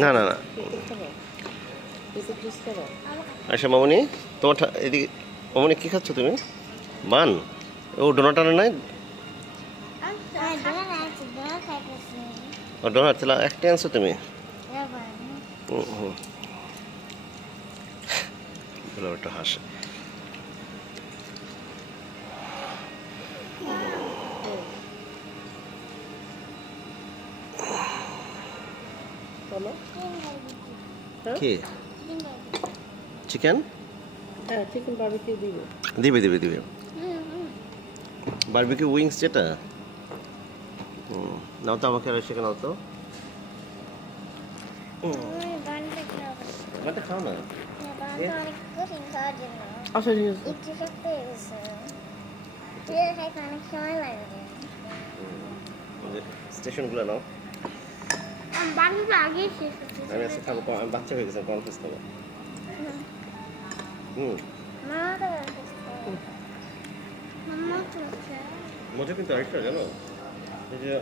না না না আচ্ছা মামনি তোমার এদিকে মামনি কী খাচ্ছ তুমি বান ও ডোনাট আনে নাই ও ডোনাট তাহলে একটা আনছো তুমি হুম বলে একটা হাসে কি চিকেন হ্যাঁ চিকেন বারবিকিউ দিবে দিবে দিবে দিবে বারবিকিউ উইংস যেটা নাও তো আমাকে আর সেখানে নাও তো বাটা খাও না আচ্ছা ঠিক আছে স্টেশনগুলো নাও আমি আজকে খাবো আমি বাচ্চা হয়ে গেছে কনফিউজ খাবো মজা কিন্তু আরেকটা জানো এই যে